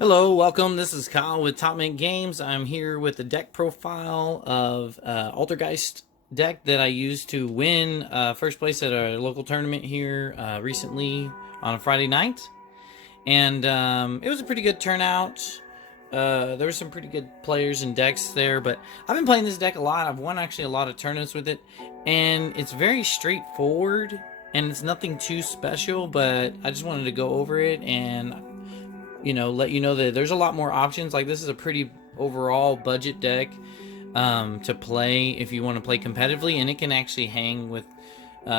Hello, welcome. This is Kyle with Top Mint Games. I'm here with the deck profile of Altergeist deck that I used to win first place at a local tournament here recently on a Friday night. And it was a pretty good turnout. There were some pretty good players and decks there, but I've been playing this deck a lot. I've won actually a lot of tournaments with it, and it's very straightforward, and it's nothing too special, but I just wanted to go over it and let you know that there's a lot more options. Like, this is a pretty overall budget deck to play if you want to play competitively, and it can actually hang with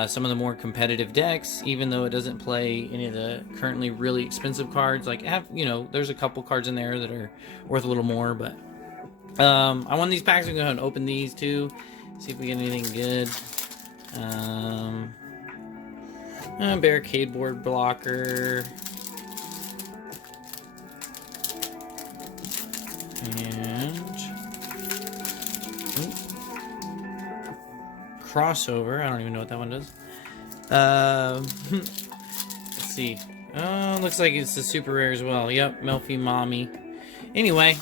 some of the more competitive decks, even though it doesn't play any of the currently really expensive cards. Like, there's a couple cards in there that are worth a little more, but I won these packs. I'm going to go ahead and open these too, see if we get anything good. Barricade board blocker. And crossover. I don't even know what that one does. Let's see. Oh, looks like it's a super rare as well. Yep, Melfi Mommy. Anyway,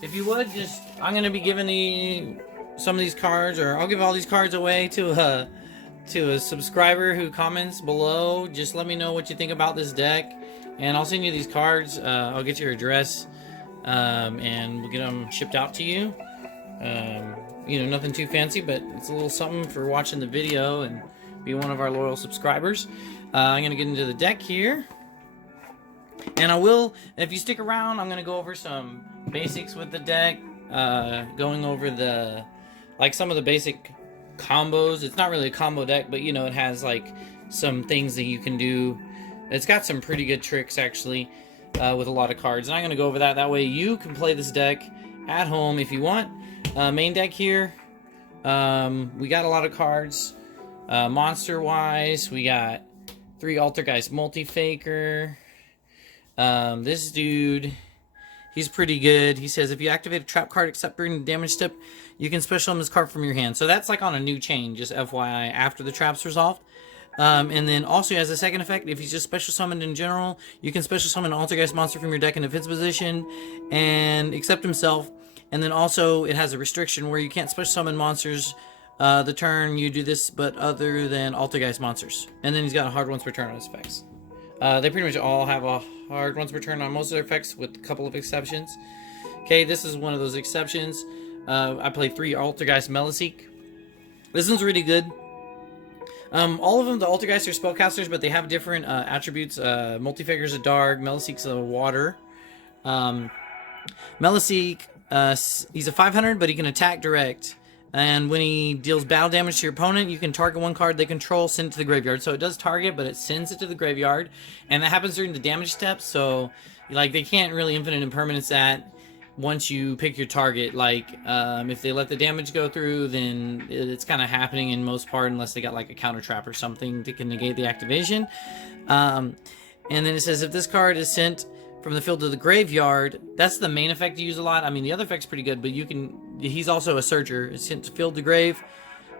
if you would I'm gonna be giving some of these cards, or I'll give all these cards away to a subscriber who comments below. Just let me know what you think about this deck, and I'll send you these cards. I'll get your address. And we'll get them shipped out to you. Nothing too fancy, but it's a little something for watching the video and be one of our loyal subscribers. I'm going to get into the deck here. And I will, if you stick around, I'm going to go over some basics with the deck. Going over some of the basic combos. It's not really a combo deck, but it has like some things that you can do. It's got some pretty good tricks, actually. With a lot of cards, and I'm going to go over that. That way you can play this deck at home if you want. Main deck here, we got a lot of cards. Monster wise, we got 3 Altergeist Multi-Faker. This dude, he's pretty good. He says if you activate a trap card except during the damage step, you can special summon this card from your hand. So that's like on a new chain, just FYI, after the trap's resolved. And then also as a second effect, if he's just special summoned in general, you can special summon an Altergeist monster from your deck in defense position and accept himself. And then also it has a restriction where you can't special summon monsters the turn you do this, but other than Altergeist monsters. And then he's got a hard once per turn on his effects. They pretty much all have a hard once per turn on most of their effects, with a couple of exceptions. Okay, this is one of those exceptions. I play 3 Altergeist Meliseek. This one's really good. All of them, the Altergeist are spellcasters, but they have different attributes. Multi-Faker's a dark, Meliseek's a water. Meliseek, he's a 500, but he can attack direct. And when he deals battle damage to your opponent, you can target one card they control, send it to the graveyard. So it does target, but it sends it to the graveyard. And that happens during the damage step, so they can't really infinite impermanence that once you pick your target. If they let the damage go through, then it's kind of happening in most part, unless they got like a counter trap or something that can negate the activation. And then it says if this card is sent from the field to the graveyard, that's the main effect you use a lot. I mean, the other effect's pretty good, but he's also a searcher. It's sent to field to grave.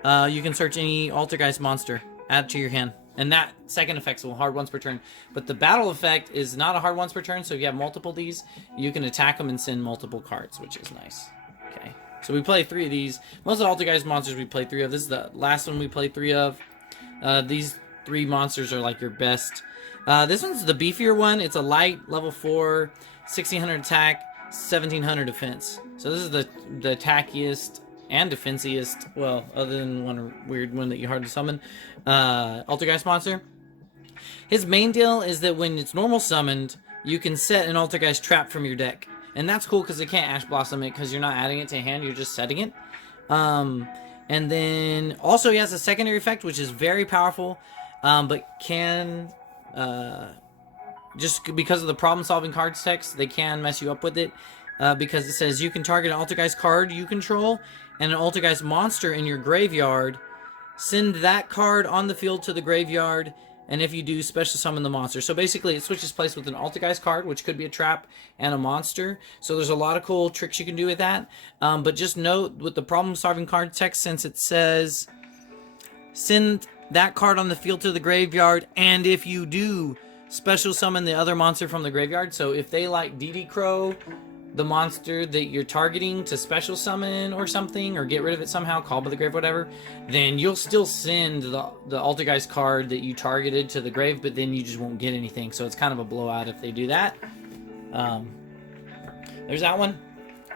You can search any Altergeist monster, add it to your hand. And that second effect's a hard once per turn. But the battle effect is not a hard once per turn, so if you have multiple of these, you can attack them and send multiple cards, which is nice. Okay, so we play 3 of these. Most of the Altergeist monsters we play 3 of. This is the last one we played 3 of. These 3 monsters are like your best. This one's the beefier one. It's a light, level 4, 1600 attack, 1700 defense. So this is the attackiest and defensiest, well, other than one weird one that you hardly summon, Altergeist monster. His main deal is that when it's normal summoned, you can set an Altergeist trap from your deck. And that's cool because it can't Ash Blossom it because you're not adding it to hand, you're just setting it. And then also he has a secondary effect, which is very powerful, but can, just because of the problem-solving cards text, they can mess you up with it. Because it says you can target an Altergeist card you control and an Altergeist monster in your graveyard. Send that card on the field to the graveyard, and if you do, special summon the monster. So basically, it switches place with an Altergeist card, which could be a trap, and a monster. So there's a lot of cool tricks you can do with that. But just note, with the problem-solving card text, since it says send that card on the field to the graveyard, and if you do, special summon the other monster from the graveyard. So if they like DD Crow, the monster that you're targeting, to special summon or something, or get rid of it somehow, call by the grave, whatever, then you'll still send the Altergeist card that you targeted to the grave, but then you just won't get anything. So it's kind of a blowout if they do that. There's that one.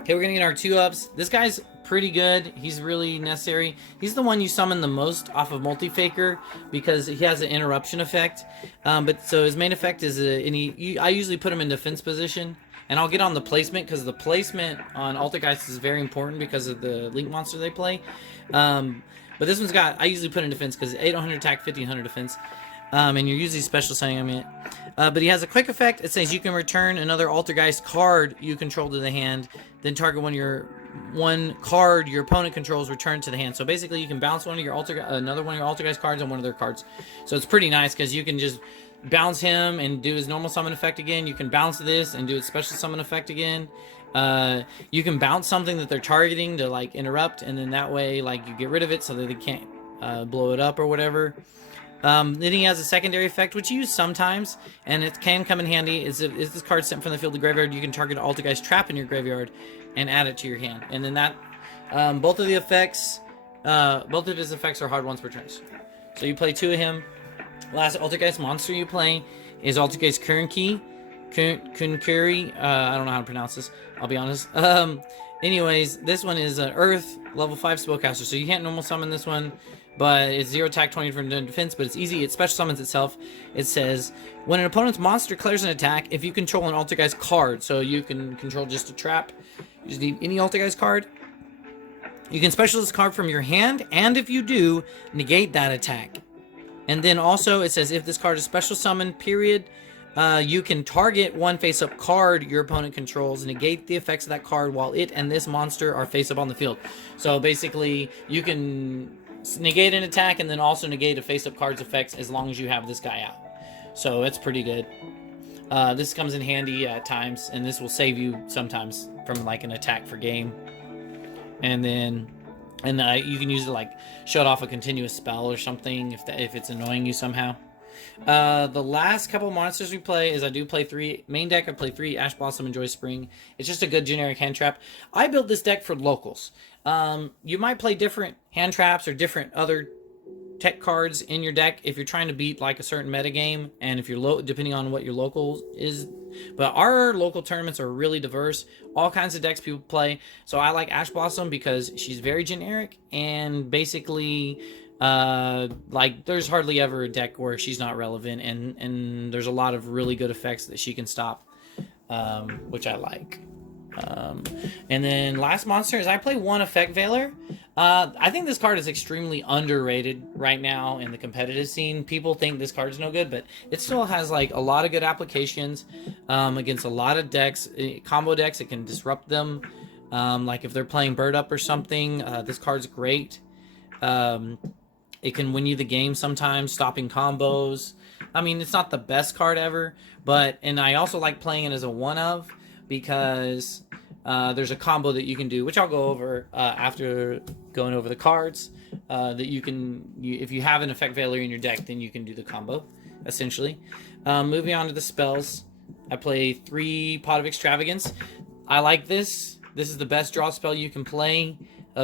Okay, we're gonna get our 2-ups. This guy's pretty good. He's really necessary. He's the one you summon the most off of Multi-Faker because he has an interruption effect. But so his main effect is I usually put him in defense position, and I'll get on the placement because the placement on Altergeist is very important because of the Link monster they play. But this one's got, I usually put in defense because 800 attack, 1500 defense. And you're usually special summoning him. But he has a quick effect. It says you can return another Altergeist card you control to the hand, then target one card your opponent controls returned to the hand. So basically, you can bounce another one of your Altergeist cards on one of their cards. So it's pretty nice because you can just bounce him and do his normal summon effect again. You can bounce this and do its special summon effect again. You can bounce something that they're targeting to like interrupt, and then that way like you get rid of it so that they can't blow it up or whatever. Then he has a secondary effect, which you use sometimes, and it can come in handy. Is this card sent from the field to graveyard, you can target an Altergeist trap in your graveyard and add it to your hand. And then that, both of his effects are hard ones per turn. So you play 2 of him. Last Altergeist monster you play is Altergeist Kunkuri. I don't know how to pronounce this, I'll be honest. Anyways, this one is an Earth level 5 spellcaster, so you can't normal summon this one. But it's 0 attack, 20 from defense, but it's easy. It special summons itself. It says, when an opponent's monster declares an attack, if you control an Altergeist card, so you can control just a trap, you just need any Altergeist card, you can special this card from your hand, and if you do, negate that attack. And then also, it says, if this card is special summoned, period, you can target one face-up card your opponent controls, negate the effects of that card while it and this monster are face-up on the field. So basically, you can negate an attack and then also negate a face-up card's effects as long as you have this guy out. So it's pretty good. This comes in handy at times, and this will save you sometimes from like an attack for game. And then you can use it like shut off a continuous spell or something if it's annoying you somehow. The last couple monsters we play is I do play 3 main deck. I play 3 Ash Blossom and Joy Spring. It's just a good generic hand trap. I built this deck for locals. You might play different hand traps or different other tech cards in your deck if you're trying to beat like a certain meta game, and if you're depending on what your local is. But our local tournaments are really diverse, all kinds of decks people play. So I like Ash Blossom because she's very generic, and basically like there's hardly ever a deck where she's not relevant, and there's a lot of really good effects that she can stop, which I like. And then last monster is I play 1 Effect Veiler. I think this card is extremely underrated right now in the competitive scene. People think this card is no good, but it still has like a lot of good applications against a lot of decks, combo decks. It can disrupt them. Like if they're playing Bird Up or something, this card's great. It can win you the game sometimes, stopping combos. I mean, it's not the best card ever, and I also like playing it as a 1-of because there's a combo that you can do, which I'll go over after going over the cards, that if you have an Effect Veiler in your deck, then you can do the combo, essentially. Moving on to the spells, I play 3 Pot of Extravagance. I like this. This is the best draw spell you can play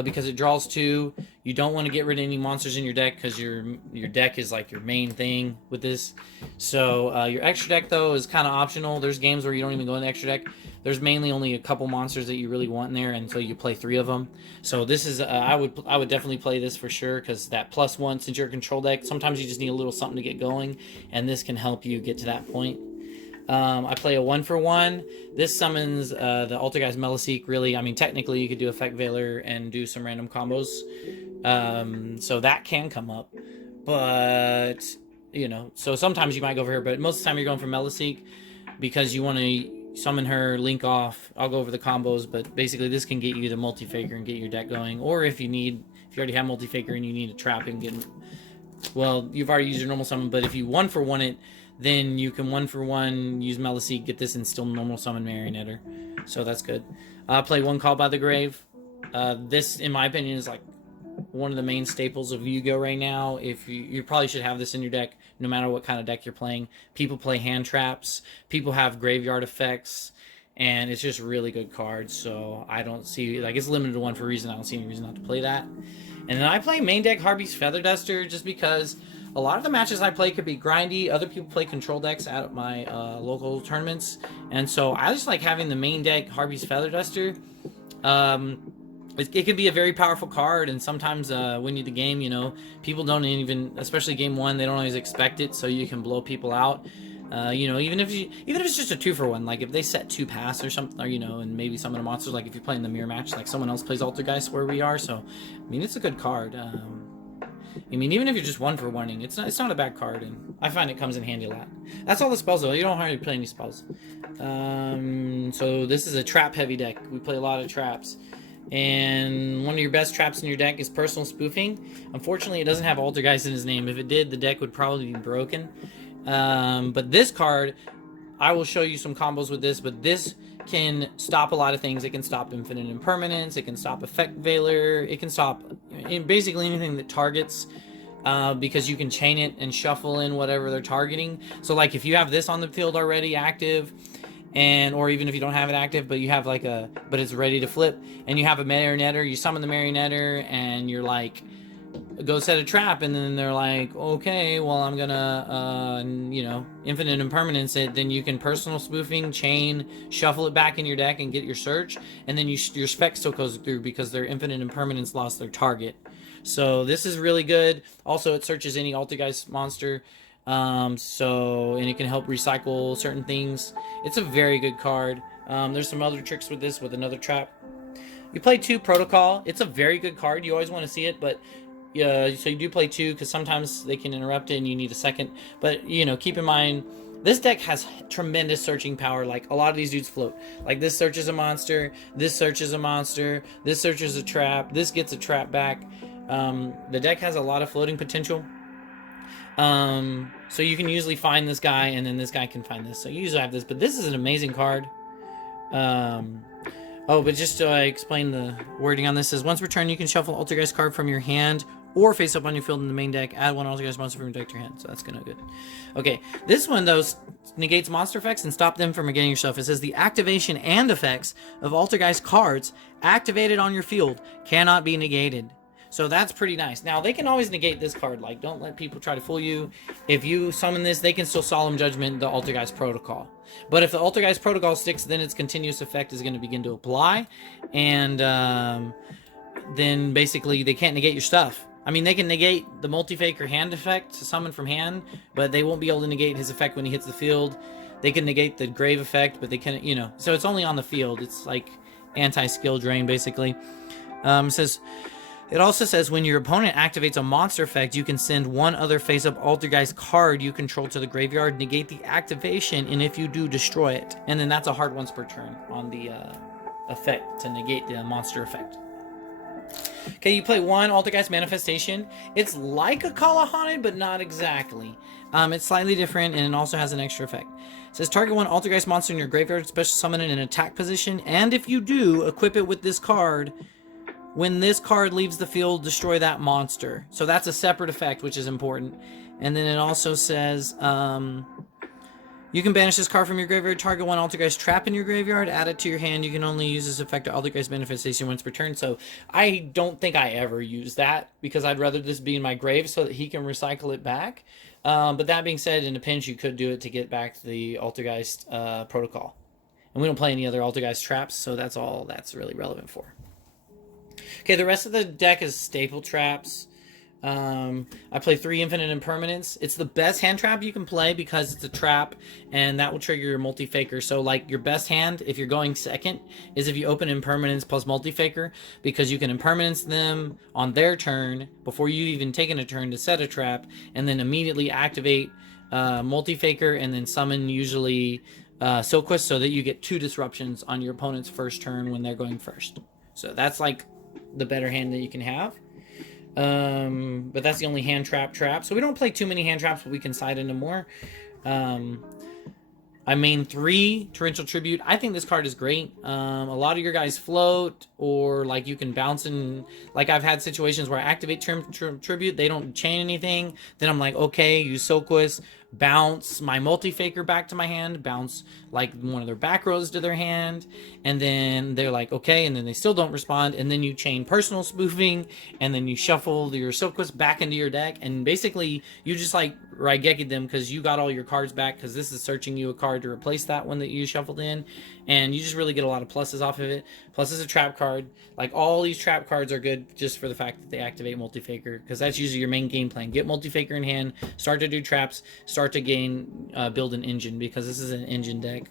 because it draws 2. You don't want to get rid of any monsters in your deck because your deck is like your main thing with this. So your extra deck, though, is kind of optional. There's games where you don't even go in the extra deck. There's mainly only a couple monsters that you really want in there, and so you play 3 of them. So this is I would definitely play this for sure because that +1, since you're a control deck, sometimes you just need a little something to get going, and this can help you get to that point. I play a 1-for-1. This summons the Altergeist Meliseek. Really, I mean, technically you could do Effect Veiler and do some random combos. So that can come up. But, you know, so sometimes you might go over here, but most of the time you're going for Meliseek because you want to summon her, link off. I'll go over the combos, but basically this can get you to Multi-Faker and get your deck going. Or if you already have Multi-Faker and you need a trap and get... Well, you've already used your normal summon, but if you 1-for-1 it, then you can 1-for-1 use Meliseek, get this, and still normal summon Marionetter. So that's good. Play 1 Call by the Grave. This, in my opinion, is like one of the main staples of Yu-Gi-Oh right now. If you probably should have this in your deck. no matter what kind of deck you're playing. People play hand traps. People have graveyard effects. And it's just really good cards. So I don't see, like, it's limited to one for a reason. I don't see any reason not to play that. And then I play main deck Harpy's Feather Duster just because a lot of the matches I play could be grindy. Other people play control decks at my local tournaments. And so I just like having the main deck Harpy's Feather Duster. It can be a very powerful card, and sometimes when you the game, you know, people don't even, especially game one, they don't always expect it, so you can blow people out. You know, even if it's just a 2-for-1, like if they set 2 pass or something, or, you know, and maybe some of the monsters, like if you're playing the mirror match, like someone else plays Altergeist where we are, so I mean it's a good card. I mean, even if you're just 1-for-1ing, it's not a bad card, and I find it comes in handy a lot. That's all the spells though. You don't hardly play any spells. So this is a trap heavy deck. We play a lot of traps. And one of your best traps in your deck is Personal Spoofing. Unfortunately, it doesn't have Altergeist in his name. If it did, the deck would probably be broken. But this card, I will show you some combos with this, but this can stop a lot of things. It can stop Infinite Impermanence, it can stop Effect Veiler, it can stop basically anything that targets, because you can chain it and shuffle in whatever they're targeting. So like if you have this on the field already active, or even if you don't have it active, but you have like but it's ready to flip, and you have a marionetter, you summon the marionetter, and you're like, go set a trap, and then they're like, okay, well, I'm gonna, you know, Infinite Impermanence it, then you can Personal Spoofing, chain, shuffle it back in your deck, and get your search, and then your spec still goes through because their Infinite Impermanence lost their target. So this is really good. Also, it searches any Altergeist monster. And it can help recycle certain things. It's a very good card. There's some other tricks with this, with another trap. You play 2 Protocol. It's a very good card. You always want to see it, but so you do play 2 because sometimes they can interrupt it and you need a second. But, you know, keep in mind, this deck has tremendous searching power. Like, a lot of these dudes float. Like, this searches a monster, this searches a monster, this searches a trap, this gets a trap back. The deck has a lot of floating potential. So you can usually find this guy, and then this guy can find this. So you usually have this, but this is an amazing card. But just to explain the wording on this is, once per turn, you can shuffle Altergeist card from your hand or face up on your field in the main deck. Add 1 Altergeist monster from your deck to your hand. So that's gonna good. Okay, this one though negates monster effects and stop them from negating yourself. It says the activation and effects of Altergeist cards activated on your field cannot be negated. So that's pretty nice. Now, they can always negate this card. Like, don't let people try to fool you. If you summon this, they can still Solemn Judgment the Altergeist Protocol. But if the Altergeist Protocol sticks, then its continuous effect is going to begin to apply. And then, basically, they can't negate your stuff. I mean, they can negate the Multi-Faker hand effect to summon from hand, but they won't be able to negate his effect when he hits the field. They can negate the Grave effect, but they can't, you know. So it's only on the field. It's like anti-skill drain, basically. It also says when your opponent activates a monster effect, you can send 1 other face-up Altergeist card you control to the graveyard, negate the activation, and if you do, destroy it. And then that's a hard once per turn on the effect to negate the monster effect. Okay, you play 1 Altergeist Manifestation. It's like a Call of Haunted, but not exactly. It's slightly different, and it also has an extra effect. It says target 1 Altergeist monster in your graveyard, special summon it in an attack position, and if you do, equip it with this card. When this card leaves the field, destroy that monster. So that's a separate effect, which is important. And then it also says, you can banish this card from your graveyard, target 1 Altergeist trap in your graveyard, add it to your hand. You can only use this effect to Altergeist Manifestation once per turn. So I don't think I ever use that, because I'd rather this be in my grave so that he can recycle it back. But that being said, in a pinch, you could do it to get back the Altergeist Protocol. And we don't play any other Altergeist traps, so that's all that's really relevant for. Okay, the rest of the deck is staple traps. I play 3 Infinite Impermanence. It's the best hand trap you can play because it's a trap, and that will trigger your Multi-Faker. So, like, your best hand, if you're going second, is if you open Impermanence plus Multi-Faker, because you can Impermanence them on their turn before you've even taken a turn to set a trap, and then immediately activate Multi-Faker, and then summon usually Silquist, so that you get 2 disruptions on your opponent's first turn when they're going first. So that's, like, the better hand that you can have. But that's the only hand trap. So we don't play too many hand traps, but we can side into more. I main 3 Torrential Tribute. I think this card is great. A lot of your guys float, or like you can bounce in. Like I've had situations where I activate Tribute, they don't chain anything. Then I'm like, okay, use Soquist, bounce my Multi-Faker back to my hand, bounce like one of their back rows to their hand, and then they're like, okay, and then they still don't respond, and then you chain Personal Spoofing, and then you shuffle your Soquist back into your deck, and basically you just like Raigeki them because you got all your cards back, because this is searching you a card to replace that one that you shuffled in, and you just really get a lot of pluses off of it. Plus it's a trap card. Like all these trap cards are good just for the fact that they activate Multi-Faker, because that's usually your main game plan. Get Multi-Faker in hand, start to do traps, start to build an engine, because this is an engine deck.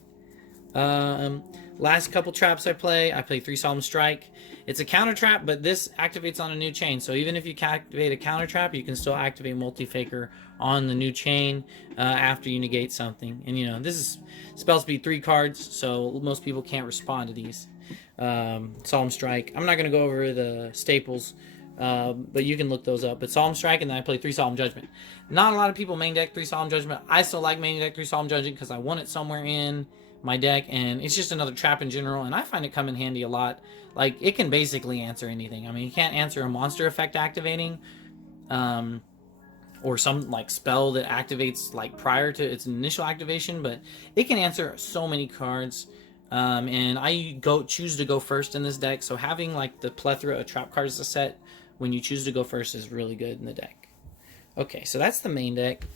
Last couple traps I play 3 Solemn Strike. It's a counter trap, but this activates on a new chain. So even if you activate a counter trap, you can still activate Multi-Faker on the new chain after you negate something. And you know, this is spell speed 3 cards, so most people can't respond to these. Solemn Strike. I'm not going to go over the staples, but you can look those up. But Solemn Strike, and then I play 3 Solemn Judgment. Not a lot of people main deck 3 Solemn Judgment. I still like main deck 3 Solemn Judgment because I want it somewhere in my deck, and it's just another trap in general, and I find it come in handy a lot. Like, it can basically answer anything. I mean, you can't answer a monster effect activating, or some like spell that activates like prior to its initial activation, but it can answer so many cards. And I choose to go first in this deck, so having like the plethora of trap cards to set when you choose to go first is really good in the deck. Okay, so that's the main deck.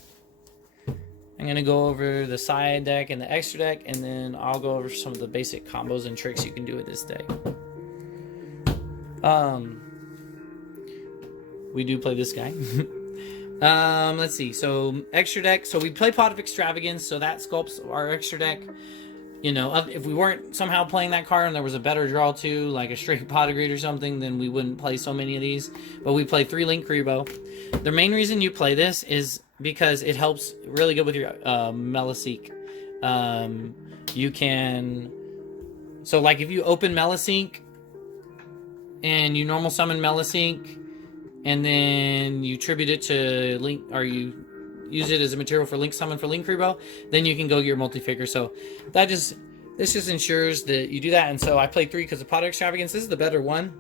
I'm going to go over the side deck and the extra deck, and then I'll go over some of the basic combos and tricks you can do with this deck. We do play this guy. Let's see. So, extra deck. So, we play Pot of Extravagance, so that sculpts our extra deck. You know, if we weren't somehow playing that card and there was a better draw too, like a straight Pot of Greed or something, then we wouldn't play so many of these. But we play 3 Link Rebo. The main reason you play this is because it helps really good with your Meliseek. You can... So, like, if you open Meliseek and you normal summon Meliseek, and then you tribute it to Link, or you use it as a material for Link Summon for Link Rebo, then you can go get your Multi-Faker. So this just ensures that you do that. And so I play 3 because of Pot of Extravagance. This is the better one,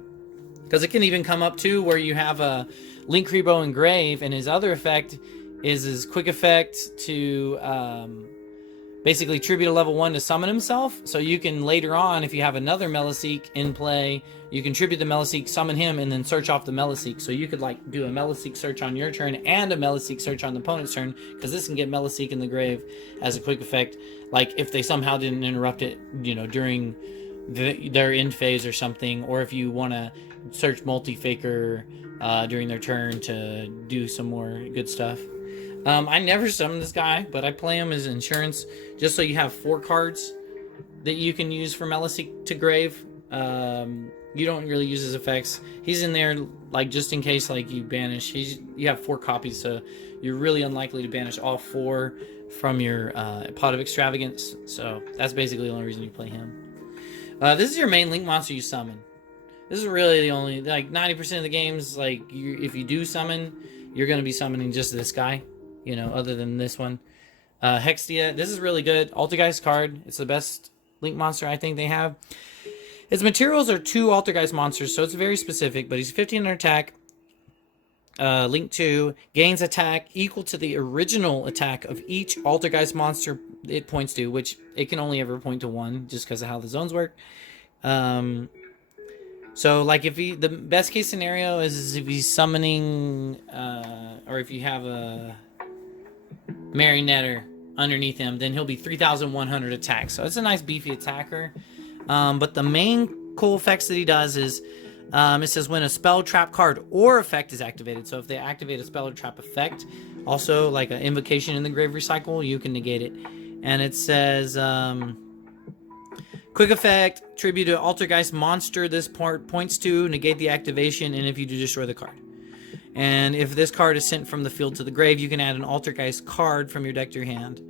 because it can even come up too where you have a Link Rebo Engrave, and his other effect is his quick effect to basically tribute a level 1 to summon himself. So you can later on, if you have another Meliseek in play, you can tribute the Meliseek, summon him, and then search off the Meliseek. So you could like do a Meliseek search on your turn and a Meliseek search on the opponent's turn, because this can get Meliseek in the grave as a quick effect. Like if they somehow didn't interrupt it, you know, during their end phase or something, or if you want to search Multi-Faker during their turn to do some more good stuff. I never summon this guy, but I play him as insurance, just so you have 4 cards that you can use for Meliseek to grave. You don't really use his effects. He's in there like just in case like you banish. You have 4 copies, so you're really unlikely to banish all 4 from your Pot of Extravagance. So that's basically the only reason you play him. This is your main Link monster you summon. This is really the only, like 90% of the games, like if you do summon, you're going to be summoning just this guy, you know, other than this one. Hextia, this is really good. Altergeist card. It's the best Link monster I think they have. His materials are 2 Altergeist monsters, so it's very specific, but he's 1500 attack. Link 2 gains attack equal to the original attack of each Altergeist monster it points to, which it can only ever point to 1 just because of how the zones work. So, like, if the best case scenario is if he's summoning, or if you have a Marionetter underneath him, then he'll be 3,100 attack. So it's a nice beefy attacker. But the main cool effects that he does is, it says when a spell, trap card, or effect is activated. So if they activate a spell or trap effect, also like an invocation in the grave recycle, you can negate it. And it says, quick effect, tribute to Altergeist monster this part points to, negate the activation, and if you do, destroy the card. And if this card is sent from the field to the grave, you can add an Altergeist card from your deck to your hand.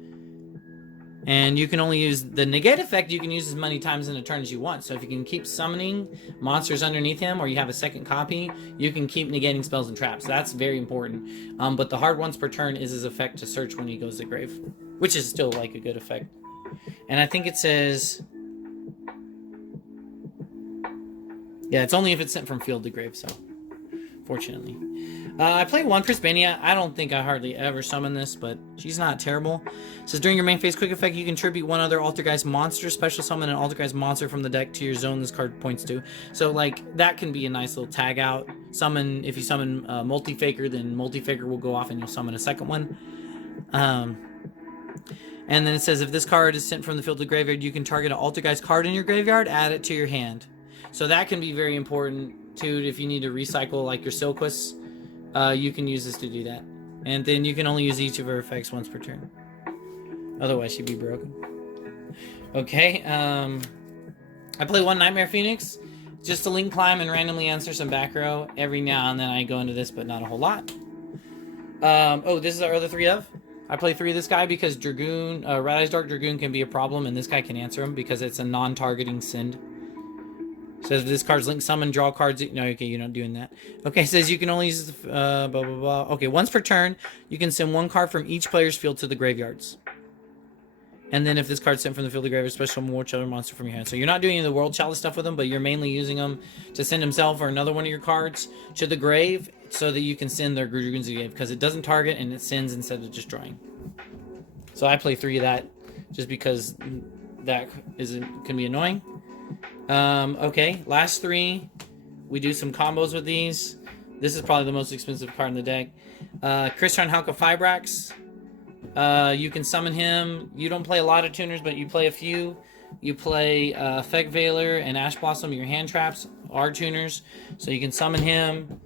And you can only use the negate effect, you can use as many times in a turn as you want. So if you can keep summoning monsters underneath him, or you have a second copy, you can keep negating spells and traps. That's very important. But the hard once per turn is his effect to search when he goes to grave, which is still like a good effect. And I think it says... Yeah, it's only if it's sent from field to grave, so... Fortunately. I play one Prisbania. I don't think I hardly ever summon this, but she's not terrible. It says, during your main phase quick effect, you can tribute one other Altergeist monster. Special summon an Altergeist monster from the deck to your zone this card points to. So, like, that can be a nice little tag out. Summon, if you summon Multi-Faker, then Multi-Faker will go off and you'll summon a second one. And then it says, if this card is sent from the field to the graveyard, you can target an Altergeist card in your graveyard, add it to your hand. So that can be very important. Too, if you need to recycle like your Silquist, you can use this to do that. And then you can only use each of her effects once per turn. Otherwise, she'd be broken. Okay, I play one Nightmare Phoenix just to link climb and randomly answer some back row. Every now and then I go into this, but not a whole lot. Oh, this is our other 3 of. I play 3 of this guy because Dragoon, Red Eyes Dark Dragoon can be a problem, and this guy can answer him because it's a non-targeting send. Says if this card's linked, summon, draw cards. No, okay, you're not doing that. Okay, says you can only use blah blah blah. Okay, once per turn, you can send 1 card from each player's field to the graveyards. And then if this card's sent from the field to the graveyard, special World Chalice monster from your hand. So you're not doing any of the World Chalice stuff with them, but you're mainly using them to send himself or another one of your cards to the grave so that you can send their Dragoons to the grave because it doesn't target and it sends instead of destroying. So I play 3 of that just because that can be annoying. Okay, last 3. We do some combos with these. This is probably the most expensive card in the deck. Crystron Halka Fibrax. You can summon him. You don't play a lot of tuners, but you play a few. You play Effect Veiler and Ash Blossom. Your hand traps are tuners, so you can summon him.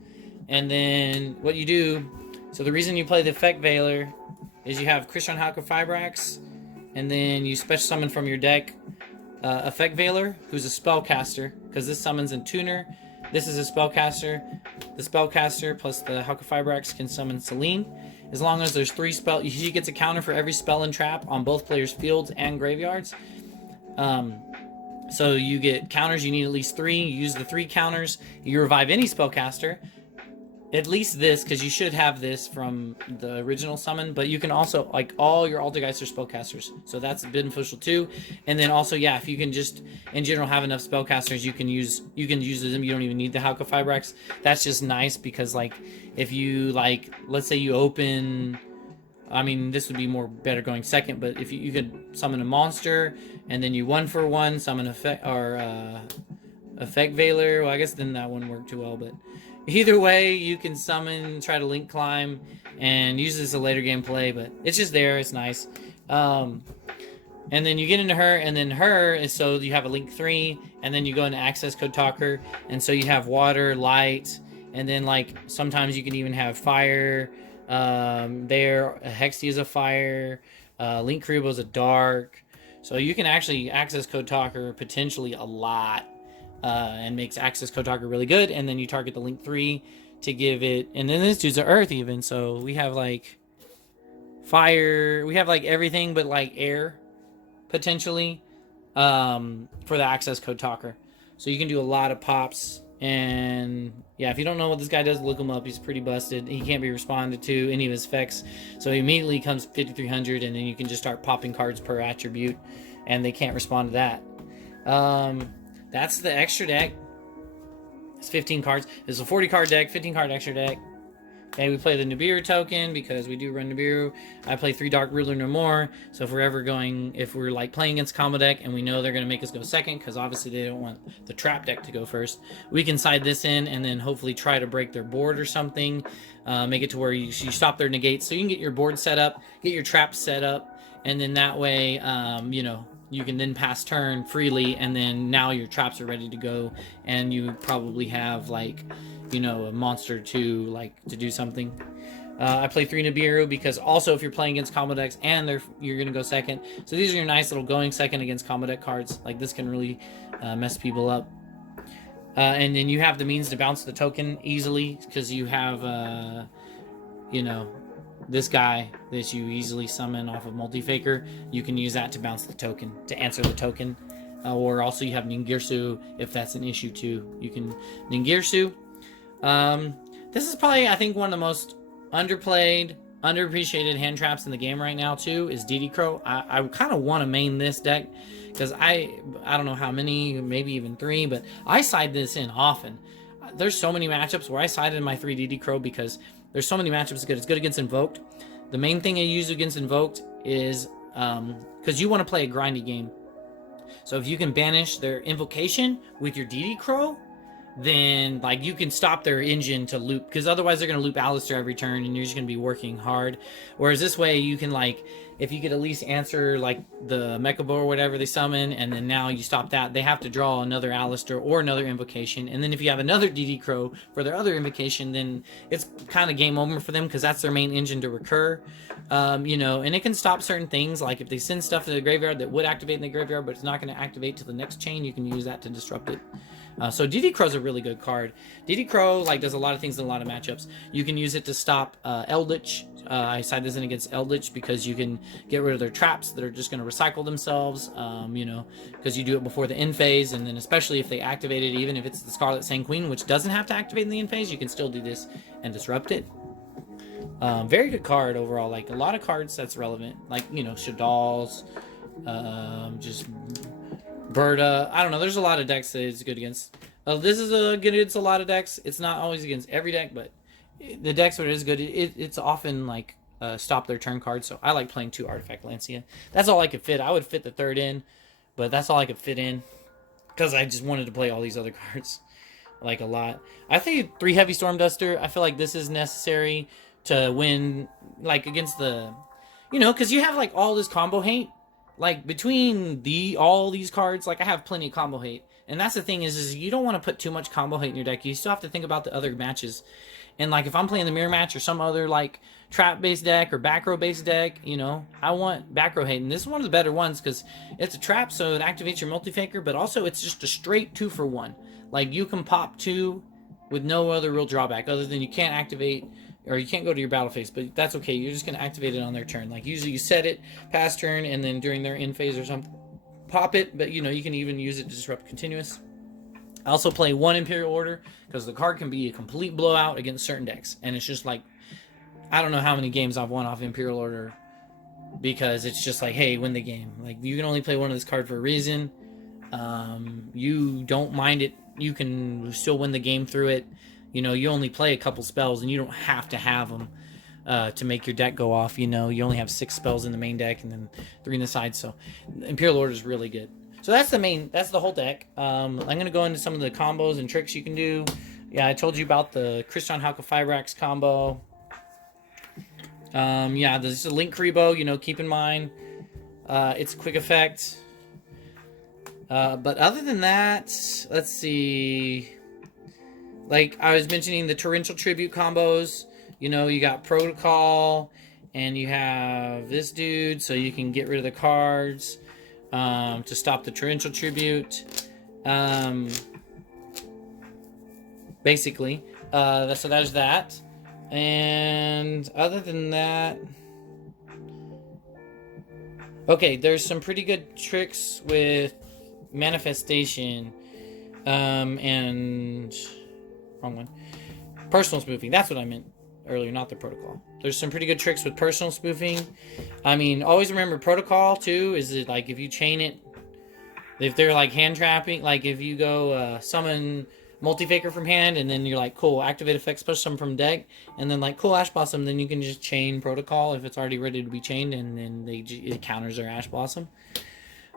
And then what you do, so the reason you play the Effect Veiler is you have Crystron Halka Fibrax, and then you special summon from your deck Effect Veiler, who's a spellcaster, because this summons a tuner. This is a spellcaster. The spellcaster plus the Halka Fibrax can summon Selene. As long as there's 3 spells, he gets a counter for every spell and trap on both players' fields and graveyards. So you get counters, you need at least 3. You use the 3 counters, you revive any spellcaster. At least this, because you should have this from the original summon, but you can also, like, all your Altergeist are spellcasters, so that's beneficial too. And then also, yeah, if you can just, in general, have enough spellcasters, you can use them, you don't even need the Halka Fibrax. That's just nice, because, like, if you, like, let's say you open, I mean, this would be more better going second, but if you could summon a monster, and then you 1-for-1 summon Effect Veiler, well, I guess then that wouldn't work too well, but either way, you can summon, try to link climb, and use this as a later game play, but it's just there, it's nice. And then you get into her, and then her is so you have a link 3, and then you go into access code talker, and so you have water, light, and then like sometimes you can even have fire. There, Hexy is a fire, Link Kuriboh is a dark, so you can actually access code talker potentially a lot. And makes access code talker really good, and then you target the link 3 to give it, and then this dude's a earth even, so we have like fire, we have like everything but like air potentially for the access code talker, so you can do a lot of pops. And yeah, if you don't know what this guy does, look him up. He's pretty busted. He can't be responded to any of his effects, so he immediately comes 5300, and then you can just start popping cards per attribute, and they can't respond to that. That's the extra deck. It's 15 cards. It's a 40 card deck, 15 card extra deck. Okay, we play the Nibiru token because we do run Nibiru. I play 3 Dark Ruler no more. So if we're ever going, if we're like playing against combo deck and we know they're going to make us go second, because obviously they don't want the trap deck to go first, we can side this in and then hopefully try to break their board or something. Make it to where you stop their negates, so you can get your board set up, get your traps set up, and then that way, you know, you can then pass turn freely, and then now your traps are ready to go, and you probably have, like, you know, a monster to, like, to do something. I play 3 Nibiru because also if you're playing against combo decks and you're going to go second. So these are your nice little going second against combo deck cards. Like, this can really mess people up. And then you have the means to bounce the token easily because you have, you know, this guy that you easily summon off of Multi-Faker. You can use that to bounce the token, to answer the token. Or also you have Ningirsu if that's an issue too. You can Ningirsu. This is probably, I think, one of the most underplayed underappreciated hand traps in the game right now too is DD Crow. I kind of want to main this deck because I don't know how many, maybe even 3, but I side this in often. There's so many matchups where I side in my 3 DD Crow because there's so many matchups good. It's good against Invoked. The main thing I use against Invoked is because you want to play a grindy game. So if you can banish their invocation with your DD Crow, then like you can stop their engine to loop, because otherwise they're going to loop Alistair every turn and you're just going to be working hard. Whereas this way you can, like, if you could at least answer like the Mecha Bow or whatever they summon, and then now you stop that, they have to draw another Alistair or another invocation, and then if you have another DD Crow for their other invocation, then it's kind of game over for them because that's their main engine to recur. You know, and it can stop certain things, like if they send stuff to the graveyard that would activate in the graveyard but it's not going to activate to the next chain, you can use that to disrupt it. So DD Crow's a really good card. DD Crow like does a lot of things in a lot of matchups. You can use it to stop Eldritch. I side this in against Eldritch because you can get rid of their traps that are just going to recycle themselves, you know, because you do it before the end phase, and then especially if they activate it, even if it's the Scarlet Sanguine, which doesn't have to activate in the end phase, you can still do this and disrupt it. Very good card overall. Like a lot of cards that's relevant, like, you know, Shadal's, just Berta. I don't know. There's a lot of decks that it's good against. This is good against a lot of decks. It's not always against every deck, but the decks where it is good, it's often like stop their turn cards. So I like playing 2 Artifact Lancia. That's all I could fit. I would fit the 3rd in, but that's all I could fit in because I just wanted to play all these other cards like a lot. I think 3 Heavy Storm Duster. I feel like this is necessary to win, like against the, you know, because you have like all this combo hate. Like between all these cards, like I have plenty of combo hate, and that's the thing is you don't want to put too much combo hate in your deck. You still have to think about the other matches, and like if I'm playing the mirror match or some other like trap based deck or back row based deck, you know, I want back row hate, and this is one of the better ones because it's a trap, so it activates your multi-faker, but also it's just a straight 2-for-1. Like you can pop 2 with no other real drawback other than you can't activate. Or you can't go to your battle phase, but that's okay. You're just going to activate it on their turn. Like, usually you set it past turn, and then during their end phase or something, pop it. But, you know, you can even use it to disrupt continuous. I also play 1 Imperial Order, because the card can be a complete blowout against certain decks. And it's just like, I don't know how many games I've won off Imperial Order, because it's just like, hey, win the game. Like, you can only play one of this card for a reason. You don't mind it. You can still win the game through it. You know, you only play a couple spells, and you don't have to have them to make your deck go off. You know, you only have 6 spells in the main deck and then 3 in the side. So, Imperial Order is really good. So that's the whole deck. I'm going to go into some of the combos and tricks you can do. Yeah, I told you about the Christian Hauka Fibrax combo. Yeah, there's a Link Rebo, you know, keep in mind. It's a quick effect. But other than that, let's see. Like I was mentioning, the Torrential Tribute combos. You know, you got Protocol, and you have this dude, so you can get rid of the cards to stop the Torrential Tribute. Basically, so there's that. And other than that, okay, there's some pretty good tricks with Manifestation, and wrong one. Personal spoofing. That's what I meant earlier, not the protocol. There's some pretty good tricks with personal spoofing. I mean, always remember protocol too. Is it like if you chain it, if they're like hand trapping, like if you go summon multi-faker from hand, and then you're like, cool, activate effects, push some from deck, and then like, cool, Ash Blossom, then you can just chain protocol if it's already ready to be chained, and then it counters their Ash Blossom.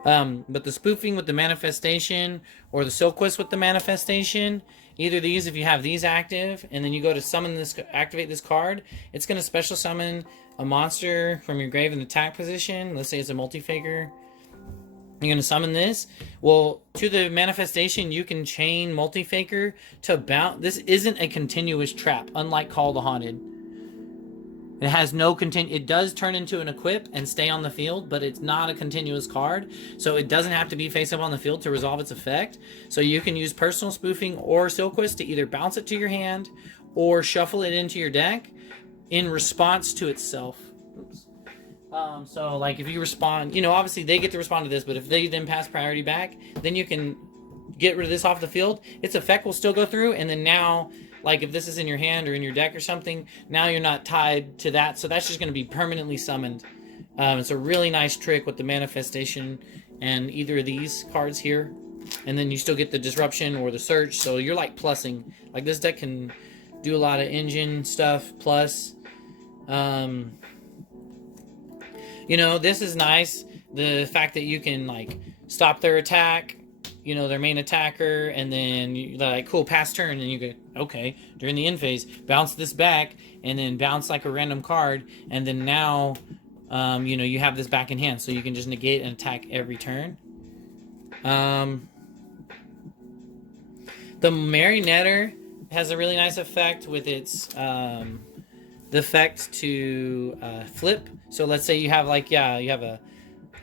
But the spoofing with the Manifestation or the Silquist with the Manifestation, either of these, if you have these active, and then you go to summon this, activate this card, it's going to special summon a monster from your grave in attack position. Let's say it's a multi-faker. You're going to summon this. Well, to the Manifestation, you can chain multi-faker to bounce. This isn't a continuous trap, unlike Call the Haunted. It has no it does turn into an equip and stay on the field, but it's not a continuous card, so it doesn't have to be face up on the field to resolve its effect. So you can use Personal Spoofing or Silquist to either bounce it to your hand or shuffle it into your deck in response to itself. Oops. So like if you respond, you know, obviously they get to respond to this, but if they then pass priority back, then you can get rid of this off the field. Its effect will still go through, and then now like if this is in your hand or in your deck or something, now you're not tied to that. So that's just going to be permanently summoned. It's a really nice trick with the manifestation and either of these cards here. And then you still get the disruption or the search. So you're like plussing. Like this deck can do a lot of engine stuff. Plus, you know, this is nice. The fact that you can like stop their attack, you know, their main attacker, and then you like, cool, pass turn, and you go, okay, during the end phase, bounce this back, and then bounce like a random card, and then now, you know, you have this back in hand, so you can just negate and attack every turn. The Marionetter has a really nice effect with its the effect to flip. So let's say you have like, yeah, you have a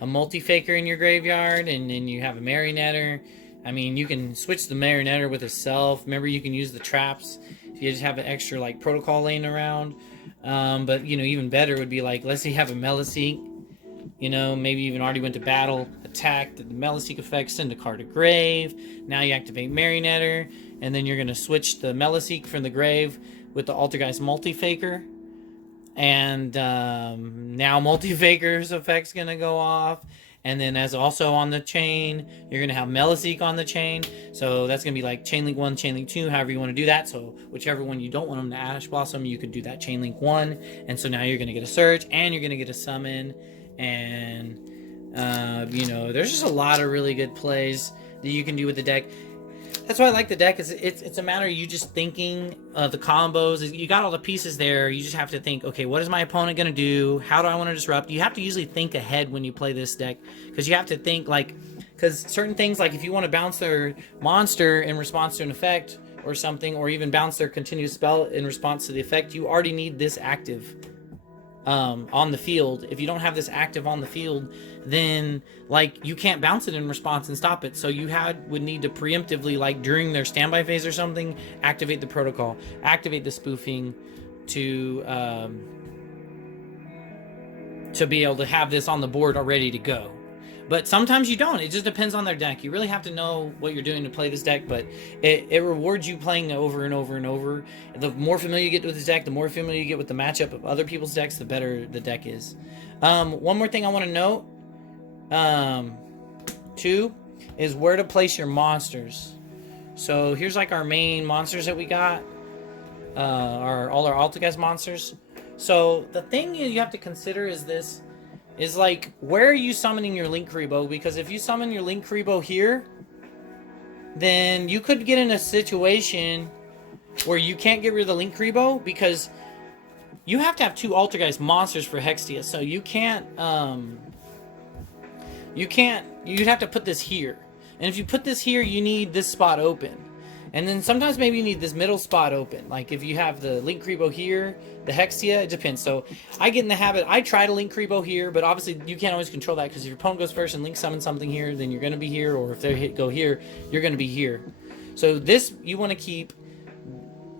multi-faker in your graveyard, and then you have a Marionetter. I mean, you can switch the Marionetter with itself. Remember, you can use the traps if you just have an extra like protocol laying around. But you know, even better would be like, let's say you have a Meliseek. You know, maybe even already went to battle, attacked, the Meliseek effect, send a card to grave. Now you activate Marionetter, and then you're going to switch the Meliseek from the grave with the Altergeist multi-faker. And now multi-faker's effect's going to go off. And then as also on the chain, you're going to have Meliseek on the chain. So that's going to be like Chain Link 1, Chain Link 2, however you want to do that. So whichever one you don't want them to Ash Blossom, you could do that Chain Link 1. And so now you're going to get a Search, and you're going to get a Summon. And, you know, there's just a lot of really good plays that you can do with the deck. That's why I like the deck. Is it's a matter of you just thinking of the combos. You got all the pieces there. You just have to think, okay, what is my opponent going to do? How do I want to disrupt? You have to usually think ahead when you play this deck, because you have to think like, because certain things, like if you want to bounce their monster in response to an effect or something, or even bounce their continuous spell in response to the effect, you already need this active on the field. If you don't have this active on the field, then like you can't bounce it in response and stop it. So you would need to preemptively, like during their standby phase or something, activate the protocol, activate the spoofing to be able to have this on the board already to go. But sometimes you don't. It just depends on their deck. You really have to know what you're doing to play this deck, but it rewards you playing over and over and over. The more familiar you get with this deck, the more familiar you get with the matchup of other people's decks, the better the deck is. One more thing I want to note, too, is where to place your monsters. So here's like our main monsters that we got, all our Altergeist monsters. So the thing you have to consider is this. Is like, where are you summoning your Link Kuriboh? Because if you summon your Link Kuriboh here, then you could get in a situation where you can't get rid of the Link Kuriboh, because you have to have 2 Altergeist monsters for Hextia. So you can't, you'd have to put this here. And if you put this here, you need this spot open. And then sometimes maybe you need this middle spot open. Like if you have the Link Kuriboh here, the Hextia, it depends. So I get in the habit, I try to Link Kuriboh here, but obviously you can't always control that, because if your opponent goes first and Link summons something here, then you're going to be here, or if they go here, you're going to be here. So this, you want to keep,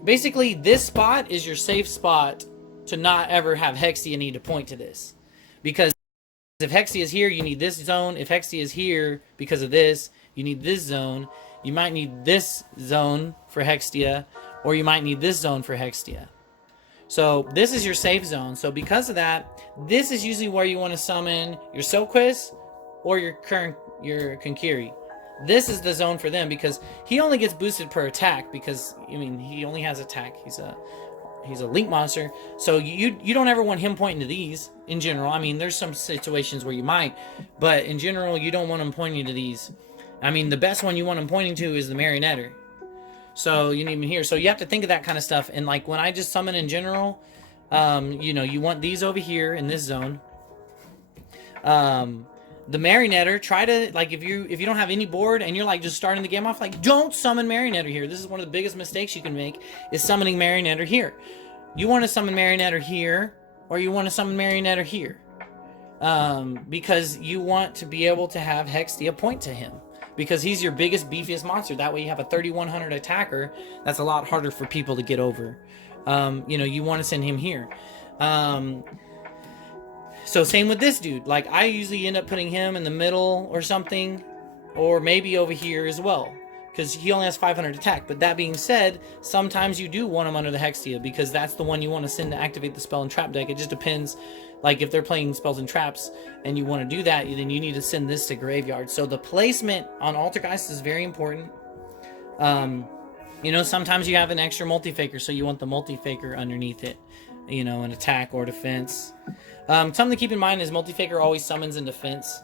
basically this spot is your safe spot to not ever have Hextia need to point to this. Because if Hextia is here, you need this zone. If Hextia is here, because of this, you need this zone. You might need this zone for Hextia, or you might need this zone for Hextia. So this is your safe zone. So because of that, this is usually where you want to summon your Silquist or your Konkiri. This is the zone for them, because he only gets boosted per attack, because I mean he only has attack. He's a Link monster. So you don't ever want him pointing to these in general. I mean, there's some situations where you might, but in general you don't want him pointing to these. I mean, the best one you want him pointing to is the Marionetter. So you need him here. So you have to think of that kind of stuff. And like when I just summon in general, you know, you want these over here in this zone. The Marionetter, try to, like, if you don't have any board and you're like just starting the game off, like, don't summon Marionetter here. This is one of the biggest mistakes you can make, is summoning Marionetter here. You want to summon Marionetter here, or you want to summon Marionetter here. Because you want to be able to have Hextia point to him, because he's your biggest, beefiest monster. That way you have a 3100 attacker. That's a lot harder for people to get over. You know, you want to send him here. So same with this dude. Like, I usually end up putting him in the middle or something, or maybe over here as well. because he only has 500 attack. But that being said, sometimes you do want him under the Hextia, because that's the one you want to send to activate the spell and trap deck. It just depends. Like, if they're playing spells and traps and you want to do that, then you need to send this to graveyard. So the placement on Altergeist is very important. You know, sometimes you have an extra multi-faker, so you want the multi-faker underneath it, you know, an attack or defense. Something to keep in mind is multi-faker always summons in defense.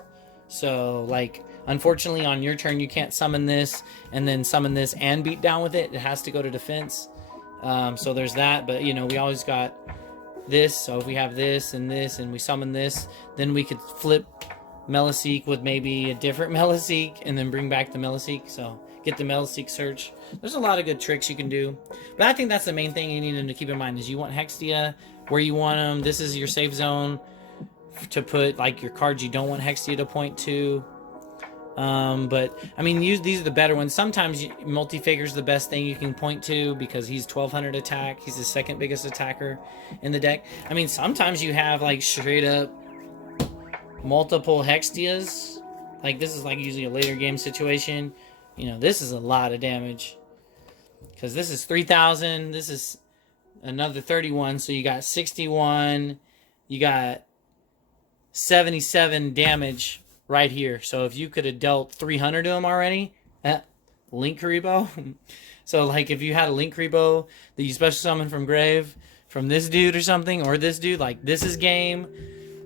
So, like, unfortunately on your turn you can't summon this and then summon this and beat down with it. It has to go to defense. So there's that, but, you know, we always got this. So if we have this and we summon this, then we could flip Meliseek with maybe a different Meliseek and then bring back the Meliseek. So get the Meliseek search. There's a lot of good tricks you can do. But I think that's the main thing you need to keep in mind is you want Hextia where you want them. This is your safe zone to put like your cards you don't want Hextia to point to. But I mean, these are the better ones. Sometimes multi-faker's the best thing you can point to because he's 1200 attack. He's the second biggest attacker in the deck. I mean, sometimes you have like straight up multiple Hextias. Like this is like usually a later game situation. You know, this is a lot of damage because this is 3000. This is another 31. So you got 61. You got 77 damage right here. So if you could have dealt 300 to him already, Link Karibo. So like if you had a Link Karibo that you special summon from grave from this dude or something, or this dude, like this is game,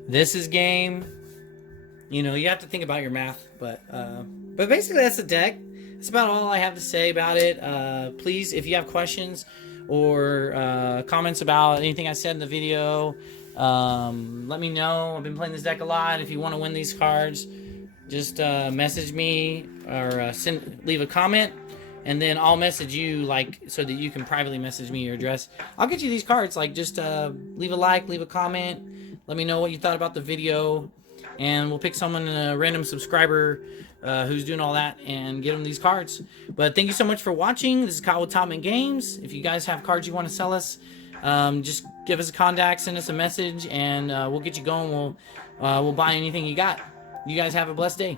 this is game. You know, you have to think about your math, but basically that's the deck. That's about all I have to say about it. Please, if you have questions or comments about anything I said in the video, let me know. I've been playing this deck a lot. If you want to win these cards, just message me or leave a comment, and then I'll message you, like, so that you can privately message me your address. I'll get you these cards. Like, just leave a like, leave a comment, let me know what you thought about the video, and we'll pick someone, a random subscriber who's doing all that, and get them these cards. But thank you so much for watching. This is Kyle with Topman Games. If you guys have cards you want to sell us, just give us a contact, send us a message, and we'll get you going. We'll buy anything you got. You guys have a blessed day.